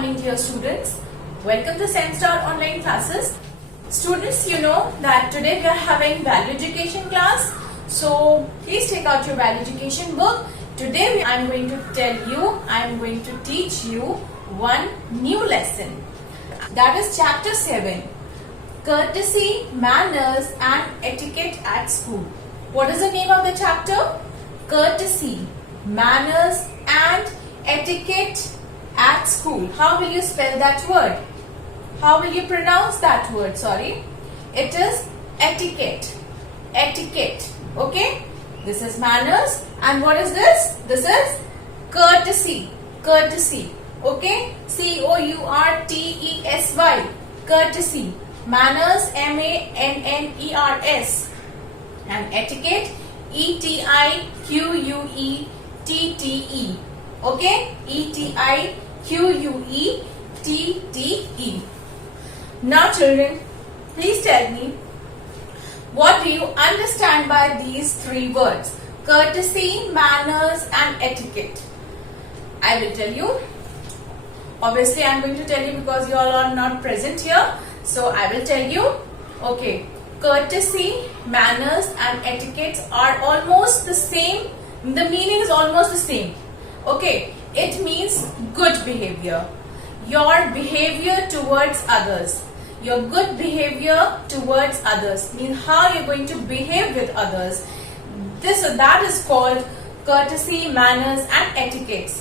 morning, dear students. Welcome to SEMStar online classes. Students, you know that today we are having value education class. So please take out your value education book. Today I am going to teach you one new lesson. That is chapter 7. Courtesy, manners and etiquette at school. What is the name of the chapter? Courtesy, manners and etiquette at school. How will you spell that word? How will you pronounce that word? Sorry. It is etiquette. Etiquette. Okay? This is manners. And what is this? This is courtesy. Courtesy. Okay? C-O-U-R-T-E-S-Y. Courtesy. Manners, M-A-N-N-E-R-S. And etiquette, E-T-I-Q-U-E-T-T-E. Okay? E-T-I-Q-U-E-T-T-E. Now children, please tell me, what do you understand by these three words? Courtesy, manners and etiquette. I will tell you. Obviously, I am going to tell you because you all are not present here. So, I will tell you. Okay. Courtesy, manners and etiquette are almost the same. The meaning is almost the same. Okay. It means good behavior. Your behavior towards others. Your good behavior towards others means how you're going to behave with others. That is called courtesy, manners and etiquette.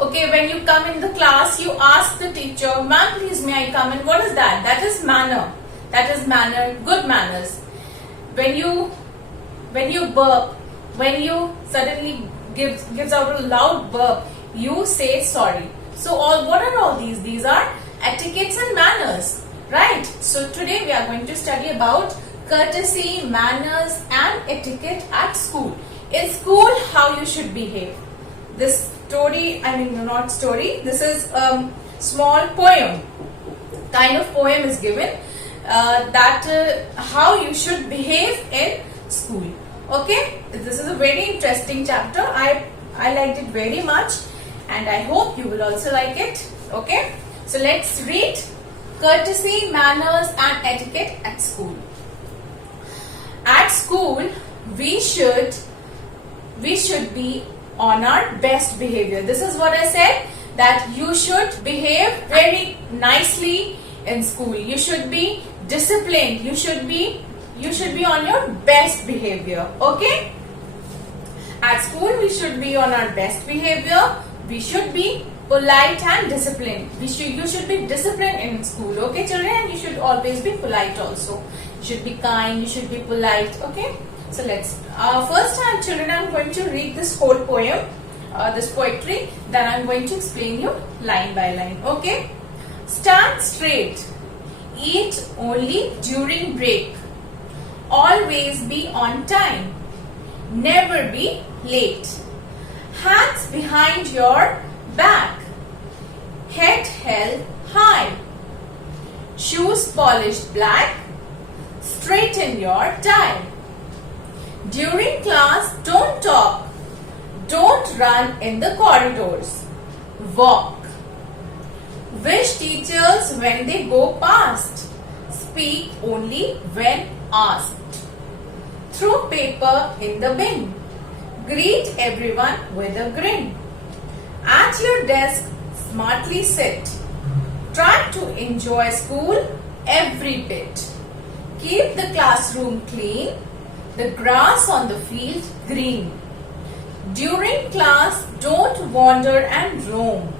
Okay, when you come in the class, you ask the teacher, "Ma'am, please may I come in?" What is that? That is manner. That is manner, good manners. When you burp, when you suddenly gives out a loud burp, you say sorry. So what are all these? These are etiquettes and manners, right? So today we are going to study about courtesy, manners and etiquette at school. In school, how you should behave. This story, not story, this is small poem. Kind of poem is given that how you should behave in school. Okay, this is a very interesting chapter. I liked it very much and I hope you will also like it. Okay, so let's read courtesy, manners and etiquette at school. At school, we should be on our best behavior. This is what I said, that you should behave very nicely in school. You should be disciplined. You should be on your best behavior. Okay? At school, we should be on our best behavior. We should be polite and disciplined. You should be disciplined in school. Okay, children? And you should always be polite also. You should be kind. You should be polite. Okay? So let's first time, children, I'm going to read this whole poem, this poetry. Then I'm going to explain you line by line. Okay? Stand straight. Eat only during break. Always be on time. Never be late. Hands behind your back. Head held high. Shoes polished black. Straighten your tie. During class, don't talk. Don't run in the corridors. Walk. Wish teachers when they go past. Speak only when asked. Throw paper in the bin. Greet everyone with a grin. At your desk, smartly sit. Try to enjoy school every bit. Keep the classroom clean. The grass on the field green. During class, don't wander and roam.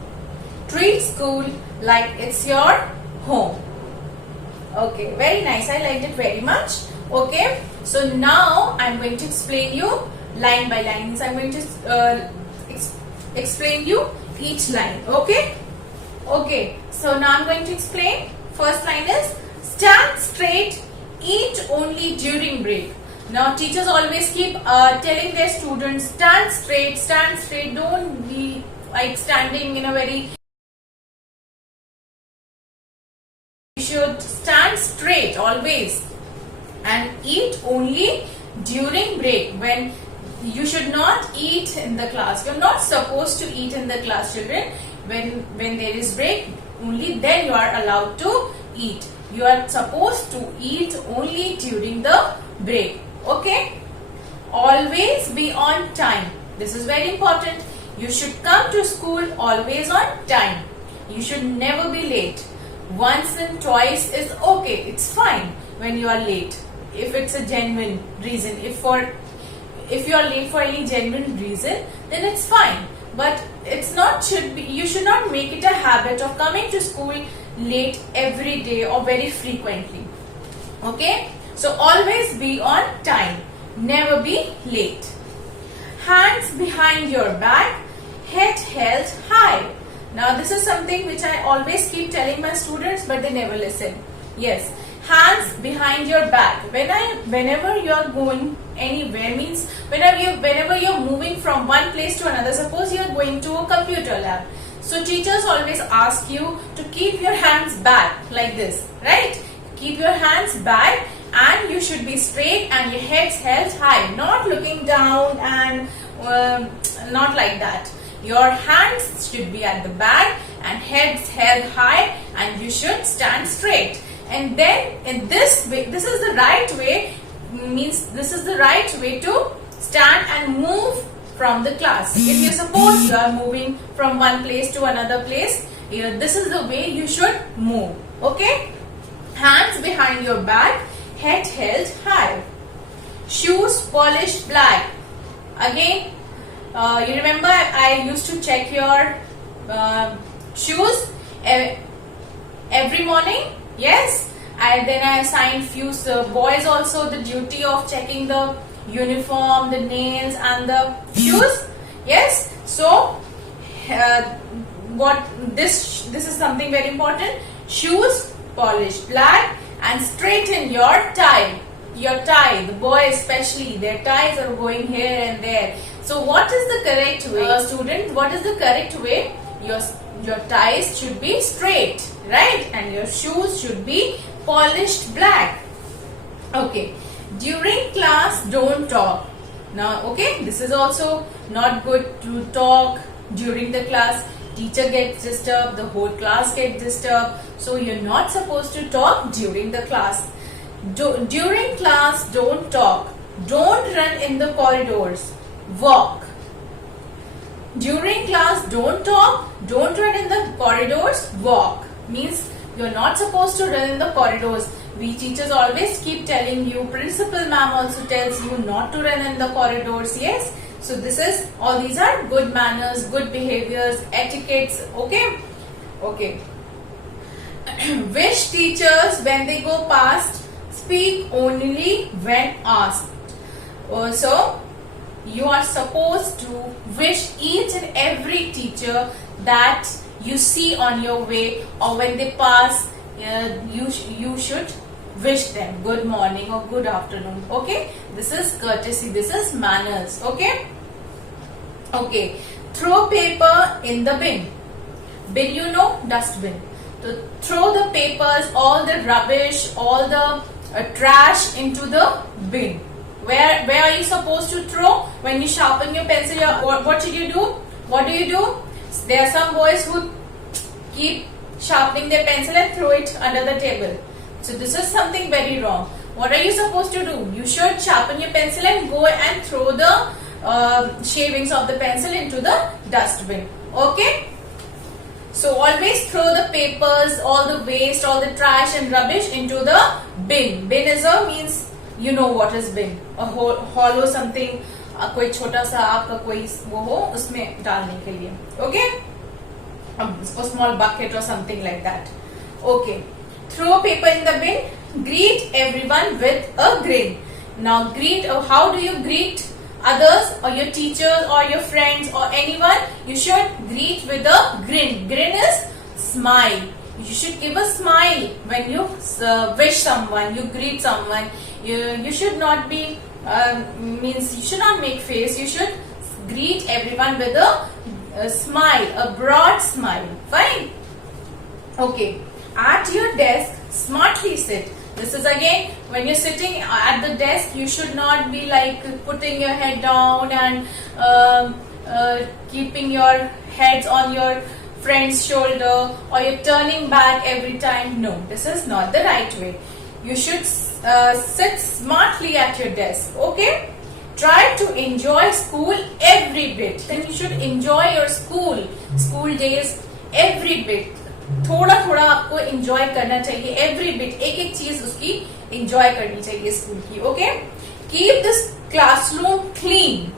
Treat school like it's your home. Okay, very nice. I liked it very much. Okay, so now I'm going to explain you line by line. I'm going to explain you each line. Okay? Okay, so now I'm going to explain. First line is stand straight, eat only during break. Now teachers always keep telling their students, stand straight, don't be like standing in a very... You should stand straight always and eat only during break. When you should not eat in the class. You're not supposed to eat in the class, children. When there is break, only then you are allowed to eat. You are supposed to eat only during the break. Okay? Always be on time. This is very important. You should come to school always on time. You should never be late. Once and twice is okay. It's fine when you are late. If it's a genuine reason. If you are late for any genuine reason, then it's fine. But you should not make it a habit of coming to school late every day or very frequently. Okay? So always be on time. Never be late. Hands behind your back, head held high. Now this is something which I always keep telling my students, but they never listen. Yes, hands behind your back. Whenever you are going anywhere, means whenever you're moving from one place to another, suppose you are going to a computer lab. So teachers always ask you to keep your hands back like this, right? Keep your hands back and you should be straight and your head's held high, not looking down and not like that. Your hands should be at the back and heads held high and you should stand straight. And then in this way, this is the right way, means this is the right way to stand and move from the class. If you suppose you are moving from one place to another place, this is the way you should move. Okay? Hands behind your back, head held high. Shoes polished black. Again, you remember I used to check your shoes every morning? Yes. And then I assigned few boys also the duty of checking the uniform, the nails and the shoes. Yes. So this is something very important. Shoes polished black and straighten your tie. Your tie, the boys especially, their ties are going here and there. So what is the correct way, student? What is the correct way? Your ties should be straight, right? And your shoes should be polished black. Okay. During class, don't talk. Now, okay, this is also not good to talk during the class. Teacher gets disturbed, the whole class gets disturbed. So you're not supposed to talk during the class. During class, don't talk. Don't run in the corridors. Walk. During class, don't talk. Don't run in the corridors. Walk. Means you're not supposed to run in the corridors. We teachers always keep telling you. Principal ma'am also tells you not to run in the corridors. Yes. So all these are good manners, good behaviors, etiquettes. Okay. Okay. Wish teachers when they go past. Speak only when asked. So you are supposed to wish each and every teacher that you see on your way, or when they pass, you should wish them good morning or good afternoon. Okay, this is courtesy, this is manners. Okay. Okay. Throw paper in the bin. Bin, you know, dustbin. So throw the papers, all the rubbish, all the trash into the bin. Where are you supposed to throw? When you sharpen your pencil, what should you do? What do you do? There are some boys who keep sharpening their pencil and throw it under the table. So this is something very wrong. What are you supposed to do? You should sharpen your pencil and go and throw the shavings of the pencil into the dustbin. Okay? So always throw the papers, all the waste, all the trash and rubbish into the bin. Bin is means you know what is bin. A hollow something, कोई छोटा सा आपका कोई वो हो उसमें डालने के लिए. Okay? A small bucket or something like that. Okay. Throw paper in the bin. Greet everyone with a grin. Now greet. How do you greet others or your teachers or your friends or anyone? You should greet with a grin. Grin is smile. You should give a smile when you wish someone, you greet someone. You should not be means you should not make face. You should greet everyone with a smile, a broad smile. Fine. Okay. At your desk, smartly sit. This is again, when you're sitting at the desk, you should not be like putting your head down and keeping your heads on your friend's shoulder or you're turning back every time. No, this is not the right way. You should sit smartly at your desk. Okay? Try to enjoy school every bit. Then you should enjoy your school days every bit. थोड़ा थोड़ा आपको enjoy करना चाहिए. Every bit, एक एक चीज उसकी enjoy करनी चाहिए स्कूल की. Okay? Keep this classroom clean.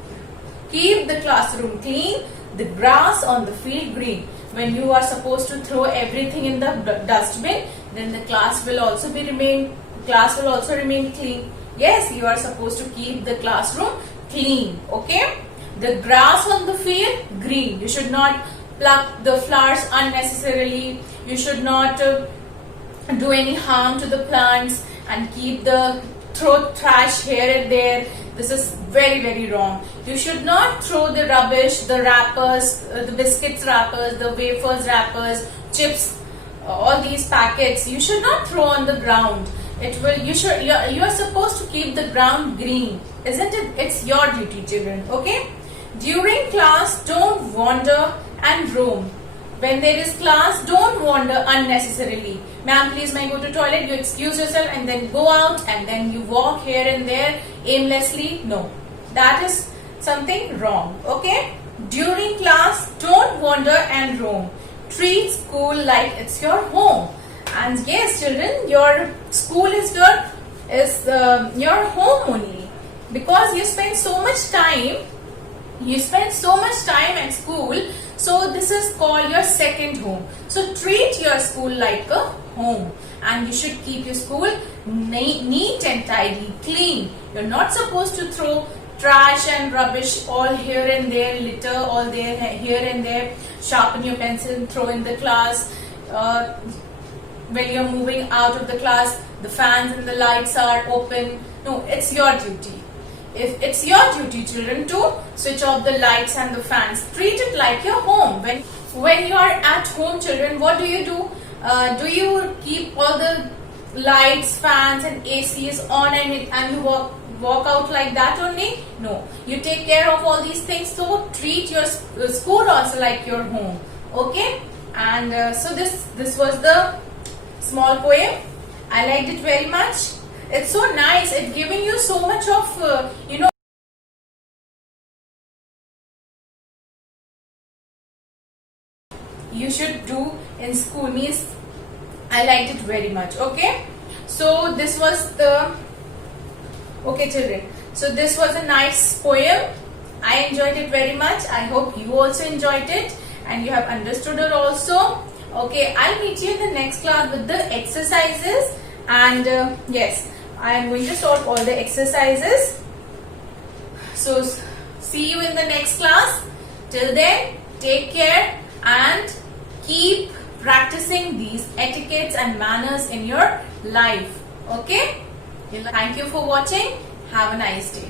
Keep the classroom clean. The grass on the field green. When you are supposed to throw everything in the dustbin, then the class will also remain clean. Yes, you are supposed to keep the classroom clean. Okay? The grass on the field green. You should not pluck the flowers unnecessarily. You should not do any harm to the plants and throw trash here and there. This is very, very wrong. You should not throw the rubbish, the wrappers, the biscuits wrappers, the wafers wrappers, chips, all these packets. You should not throw on the ground. You are supposed to keep the ground green, isn't it? It's your duty, children. Okay? During class, don't wander and roam. When there is class, don't wander unnecessarily. Ma'am, please, may I go to toilet? You excuse yourself and then go out and then you walk here and there aimlessly. No, that is something wrong. Okay? During class, don't wander and roam. Treat school like it's your home. And yes, children, your school is your home only, because you spend so much time. At school, so this is called your second home. So treat your school like a home, and you should keep your school neat and tidy, clean. You're not supposed to throw trash and rubbish all here and there, litter all there here and there. Sharpen your pencil and throw in the class. When you're moving out of the class, the fans and the lights are open. No, it's your duty. If it's your duty, children, to switch off the lights and the fans. Treat it like your home. When you are at home, children, what do? Do you keep all the lights, fans and ACs on and you walk out like that only? No. You take care of all these things. So treat your school also like your home. Okay? And so this was the small poem. I liked it very much. It's so nice. It's giving you so much of, you should do in school. Means I liked it very much. Okay. So this was okay, children. So this was a nice poem. I enjoyed it very much. I hope you also enjoyed it and you have understood it also. Okay, I'll meet you in the next class with the exercises, and yes, I am going to solve all the exercises. So see you in the next class. Till then, take care and keep practicing these etiquettes and manners in your life. Okay? Thank you for watching. Have a nice day.